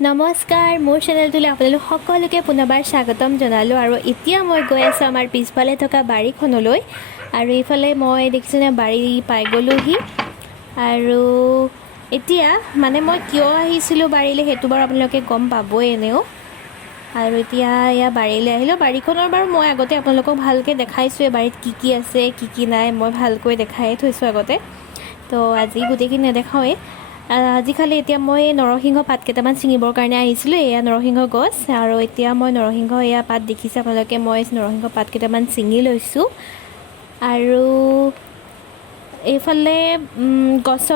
নমস্কাৰ মোৰ চেনেলটোলৈ আপোনালোক সকলোকে পুনৰবাৰ স্বাগতম জনালোঁ আৰু এতিয়া মই গৈ আছোঁ আমাৰ পিছফালে থকা বাৰীখনলৈ আৰু এইফালে মই দেখিছোঁ বাৰী পাই গ'লোহি আৰু এতিয়া মানে মই কিয় আহিছিলোঁ বাৰীলৈ সেইটো বাৰু আপোনালোকে গম পাবই এনেও আৰু এতিয়া এয়া বাৰীলৈ আহিলোঁ বাৰীখনৰ বাৰু মই আগতে আপোনালোকক ভালকৈ দেখাইছোঁ বাৰীত কি আছে কি নাই মই ভালকৈ দেখাই থৈছোঁ আগতে তো আজি গোটেইখিনি নেদেখাওঁৱেই আজি খালি এতিয়া মই নৰসিংহ পাত কেইটামান ছিঙিবৰ কাৰণে আহিছিলোঁ এয়া নৰসিংহ গছ আৰু এতিয়া মই নৰসিংহ এয়া পাত দেখিছে আপোনালোকে মই নৰসিংহ পাত কেইটামান ছিঙি লৈছোঁ আৰু এইফালে গছ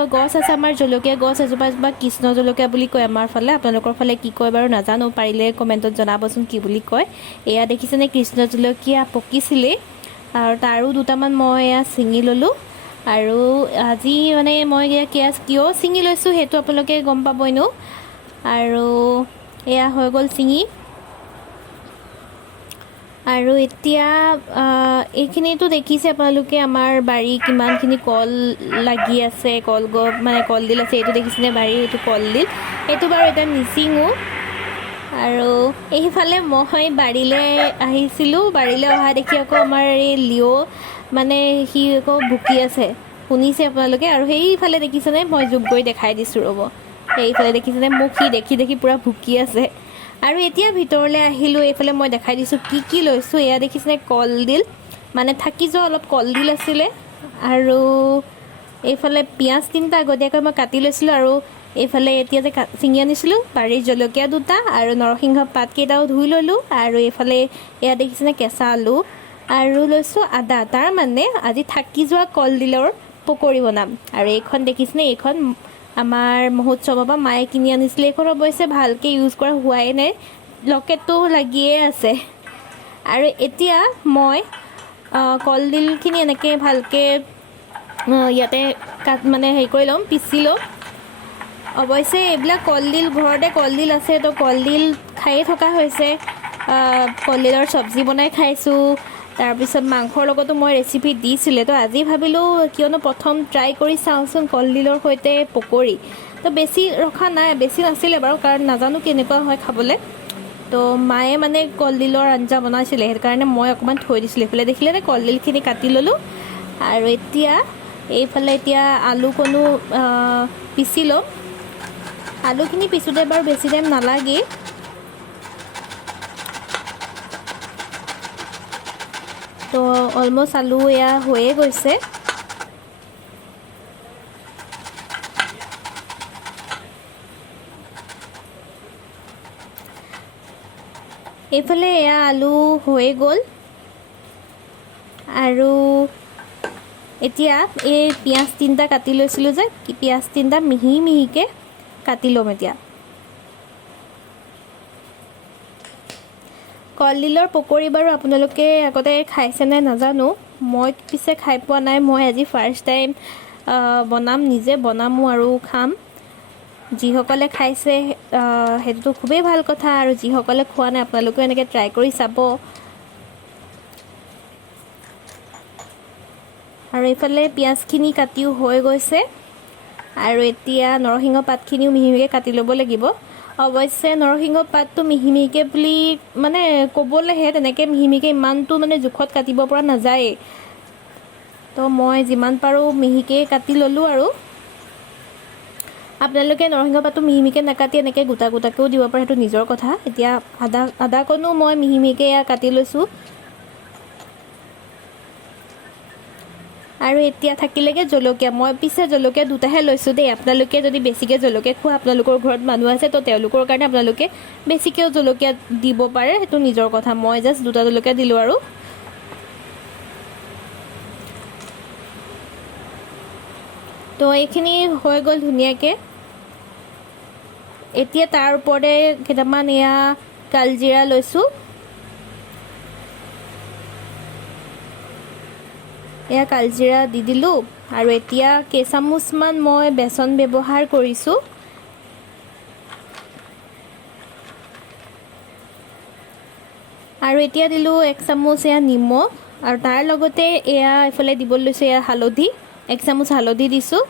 আছে আমাৰ জলকীয়া গছ এজোপা কৃষ্ণ জলকীয়া বুলি কয় আমাৰ ফালে আপোনালোকৰ ফালে কি কয় বাৰু নাজানো পাৰিলে কমেণ্টত জনাবচোন কি বুলি কয় এয়া দেখিছেনে কৃষ্ণ জলকীয়া পকিছিলেই আৰু তাৰো দুটামান মই এয়া ছিঙি ল'লোঁ আৰু আজি মানে মই কিয় ছিঙি লৈছোঁ সেইটো আপোনালোকে গম পাব এনেও আৰু এয়া হৈ গ'ল ছিঙি আৰু এতিয়া এইখিনিতো দেখিছে আপোনালোকে আমাৰ বাৰী কিমানখিনি কল লাগি আছে মানে কলডিল আছে এইটো দেখিছেনে বাৰী এইটো কলডিল এইটো বাৰু এতিয়া নিচিঙো আৰু এইফালে মই বাৰীলৈ আহিছিলোঁ বাৰীলৈ অহা দেখি আকৌ আমাৰ এই লিঅ' মানে সি আকৌ ভুকি আছে শুনিছে আপোনালোকে আৰু সেইফালে দেখিছেনে মই যোগ কৰি দেখাই দিছোঁ ৰ'ব সেইফালে দেখিছেনে মোক সি দেখি পূৰা ভুকি আছে আৰু এতিয়া ভিতৰলৈ আহিলোঁ এইফালে মই দেখাই দিছোঁ কি লৈছোঁ এয়া দেখিছেনে কলডিল মানে থাকি যোৱা অলপ কলডিল আছিলে আৰু এইফালে পিঁয়াজ তিনিটা আগতীয়াকৈ মই কাটি লৈছিলোঁ আৰু এইফালে এতিয়া যে ছিঙি আনিছিলোঁ বাৰীৰ জলকীয়া দুটা আৰু নৰসিংহ পাতকেইটাও ধুই ল'লোঁ আৰু এইফালে এয়া দেখিছেনে কেঁচা আলু আৰু লৈছোঁ আদা তাৰ মানে আজি থাকি যোৱা কলডিলৰ পকৰি বনাম আৰু এইখন দেখিছেনে এইখন আমাৰ মহোৎসৱৰ পৰা মায়ে কিনি আনিছিলে এইখন অৱশ্যে ভালকৈ ইউজ কৰা হোৱাই নাই লকেটটো লাগিয়ে আছে আৰু এতিয়া মই কলডিলখিনি এনেকৈ ভালকৈ ইয়াতে মানে হেৰি কৰি ল'ম পিচি ল'ম অৱশ্যে এইবিলাক কলডিল ঘৰতে কলডিল আছে তো কলডিল খায়ে থকা হৈছে কলডিলৰ চব্জি বনাই খাইছোঁ তাৰপিছত মাংসৰ লগতো মই ৰেচিপি দিছিলে তো আজি ভাবিলোঁ কিয়নো প্ৰথম ট্ৰাই কৰি চাওঁচোন কলডিলৰ সৈতে পকৰি তো বেছি ৰখা নাই বেছি নাছিলে বাৰু কাৰণ নাজানো কেনেকুৱা হয় খাবলৈ তো মায়ে মানে কলডিলৰ আঞ্জা বনাইছিলে সেইকাৰণে মই অকণমান থৈ দিছিলোঁ এইফালে দেখিলে কলডিলখিনি কাটি ল'লোঁ আৰু এইফালে এতিয়া আলুকণো পিচি ল'ম আলুখিনি পিছোঁতে বাৰু বেছি টাইম নালাগে তো অলমষ্ট আলু এয়া হৈয়ে গৈছে এইফালে এয়া আলু হৈয়ে গ'ল আৰু এতিয়া এই পিঁয়াজ তিনিটা কাটি লৈছিলোঁ যে পিঁয়াজ তিনিটা মিহিকৈ কাটি ল'ম এতিয়া কলডিলৰ পকৰি বাৰু আপোনালোকে আগতে খাইছেনে নাজানো মই পিছে খাই পোৱা নাই মই আজি ফাৰ্ষ্ট টাইম নিজে বনামো আৰু খাম যিসকলে খাইছে সেইটোতো খুবেই ভাল কথা আৰু যিসকলে খোৱা নাই আপোনালোকেও এনেকৈ ট্ৰাই কৰি চাব আৰু এইফালে পিঁয়াজখিনি কাটিও হৈ গৈছে আৰু এতিয়া নৰসিংহ পাতখিনিও মিহিকৈ কাটি ল'ব লাগিব অৱশ্যে নৰসিংহ পাতটো মিহিকৈ বুলি মানে ক'বলৈহে তেনেকৈ মিহিকৈ ইমানটো মানে জোখত কাটিব পৰা নাযায়েই তো মই যিমান পাৰোঁ মিহিকৈ কাটি ল'লোঁ আৰু আপোনালোকে নৰসিংহ পাতটো মিহিকৈ নাকাটি এনেকৈ গোটাকৈও দিব পাৰে সেইটো নিজৰ কথা এতিয়া আদাকণো মই মিহিকৈ কাটি লৈছোঁ আৰু এতিয়া থাকিলেগৈ জলকীয়া মই পিছে জলকীয়া দুটাহে লৈছোঁ দেই আপোনালোকে যদি বেছিকৈ জলকীয়া খোৱা আপোনালোকৰ ঘৰত মানুহ আছে তো তেওঁলোকৰ কাৰণে আপোনালোকে বেছিকৈও জলকীয়া দিব পাৰে সেইটো নিজৰ কথা মই জাষ্ট দুটা জলকীয়া দিলোঁ আৰু তো এইখিনি হৈ গ'ল ধুনীয়াকৈ এতিয়া তাৰ ওপৰতে কেইটামান এয়া কালজিৰা লৈছোঁ এয়া কালজিৰা দি দিলোঁ আৰু এতিয়া কেইচামুচমান মই বেচন ব্যৱহাৰ কৰিছোঁ আৰু এতিয়া দিলোঁ 1 চামুচ এয়া নিমখ আৰু তাৰ লগতে এয়া এইফালে দিবলৈ লৈছোঁ এয়া হালধি 1 চামুচ হালধি দিছোঁ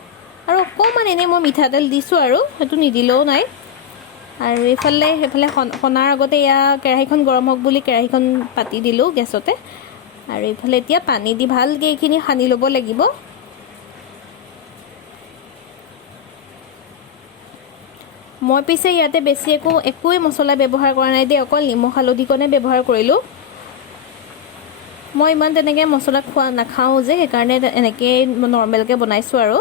আৰু অকণমান এনেই মই মিঠাতেল দিছোঁ আৰু সেইটো নিদিলেও নাই আৰু সেইফালে সনাৰ আগতে এয়া কেৰাহীখন গৰম হওক বুলি কেৰাহীখন পাতি দিলোঁ গেছতে। আৰু এইফালে এতিয়া পানী দি ভালকৈ এইখিনি সানি ল'ব লাগিব। মই পিছে ইয়াতে বেছি একোৱেই মছলা ব্যৱহাৰ কৰা নাই দেই, অকল নিমখ হালধিকণে ব্যৱহাৰ কৰিলোঁ। মই ইমান তেনেকৈ মছলা নাখাওঁ যে, সেইকাৰণে এনেকৈ নৰ্মেলকৈ বনাইছোঁ আৰু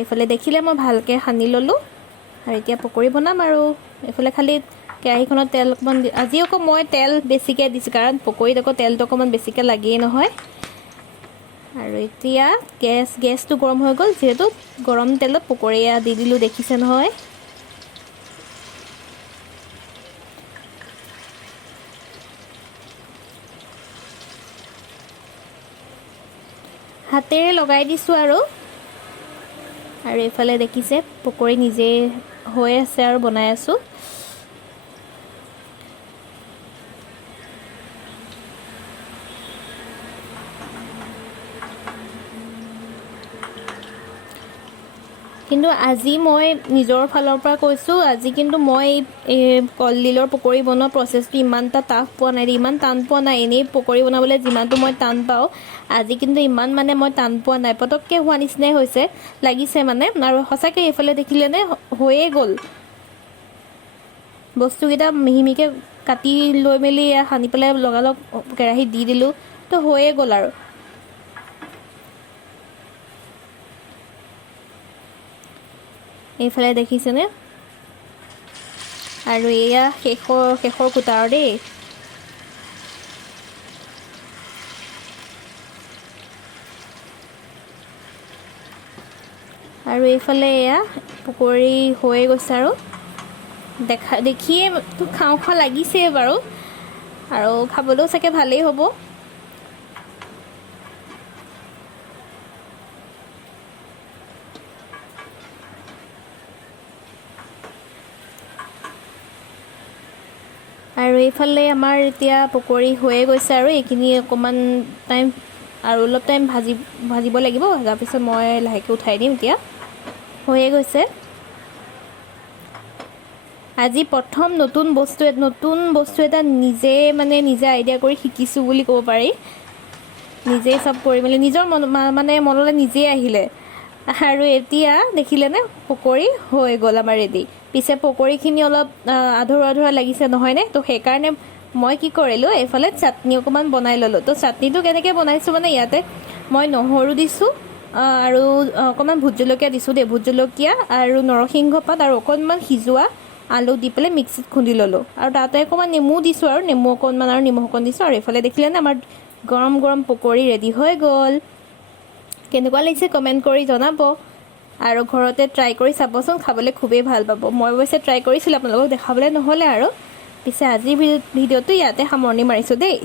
এইফালে দেখিলে মই ভালকৈ সানি ল'লোঁ। আৰু এতিয়া পকৰি বনাম। আৰু এইফালে খালি কেৰাহীখনত তেল অকণমান আজি মই তেল বেছিকৈ দিছোঁ, কাৰণ পকৰিত তেলটো অকণমান বেছিকৈ লাগেই নহয়। আৰু এতিয়া গেছটো গৰম হৈ গ'ল, যিহেতু গৰম তেলত পকৰি দি দিলোঁ, দেখিছে নহয়। হাতেৰে লগাই দিছোঁ আৰু এইফালে দেখিছে পকৰি নিজে হৈ আছে আৰু বনাই আছোঁ। কিন্তু আজি মই নিজৰ ফালৰ পৰা কৈছোঁ, আজি কিন্তু মই এই কলডিলৰ পকৰি বনোৱা প্ৰচেছটো ইমান এটা টাফ পোৱা নাই, ইমান টান পোৱা নাই। এনেই পকৰি বনাবলৈ যিমানটো মই টান পাওঁ, আজি কিন্তু ইমান মই টান পোৱা নাই, পটককৈ হোৱা নিচিনাই লাগিছে আৰু সঁচাকৈ এইফালে দেখিলেনে হৈয়ে গ'ল। বস্তুকেইটা মিহি কাটি লৈ মেলি সানি পেলাই লগালগ কেৰাহীত দি দিলোঁ, তো হৈয়ে গ'ল আৰু এইফালে দেখিছেনে। আৰু এয়া শেষৰ কুটা আৰু দেই। আৰু এইফালে এয়া পকৰি হৈয়ে গৈছে আৰু দেখিয়ে খাওঁ লাগিছেই বাৰু, আৰু খাবলৈও চাগে ভালেই হ'ব। আৰু এইফালে আমাৰ এতিয়া পকৰি হৈয়ে গৈছে, আৰু এইখিনি অকণমান টাইম আৰু অলপ টাইম ভাজিব লাগিব। ভজাৰ পিছত মই লাহেকৈ উঠাই দিম। এতিয়া হৈয়ে গৈছে। আজি প্ৰথম নতুন বস্তু এটা নিজে আইডিয়া কৰি শিকিছোঁ বুলি ক'ব পাৰি। নিজেই চব কৰি মেলি নিজৰ মনলৈ নিজেই আহিলে। আৰু এতিয়া দেখিলেনে পকৰি হৈ গ'ল আমাৰ ৰেডি। পিছে পকৰিখিনি অলপ আধৰুৱা লাগিছে নহয়নে? তো সেইকাৰণে মই কি কৰিলোঁ, এইফালে চাটনি অকণমান বনাই ল'লোঁ। তো চাটনিটো কেনেকৈ বনাইছোঁ ইয়াতে মই নহৰু দিছোঁ, আৰু অকণমান ভোট জলকীয়া দিছোঁ দেই। ভোট জলকীয়া আৰু নৰসিংহ পাত আৰু অকণমান সিজোৱা আলু দি পেলাই মিক্সিত খুন্দি ল'লোঁ। আৰু তাতে অকণমান নেমু দিছোঁ, আৰু নেমু অকণমান আৰু নিমখ অকণ দিছোঁ। আৰু এইফালে দেখিলেনে আমাৰ গৰম গৰম পকৰি ৰেডি হৈ গ'ল। কেনেকুৱা লাগিছে কমেণ্ট কৰি জনাব, আৰু ঘৰতে ট্ৰাই কৰি চাবচোন, খাবলৈ খুবেই ভাল পাব। মই অৱশ্যে ট্ৰাই কৰিছিলোঁ, আপোনালোকক দেখাবলৈ নহ'লে আৰু। পিছে আজিৰ ভিডিঅ'টো ইয়াতে সামৰণি মাৰিছোঁ দেই।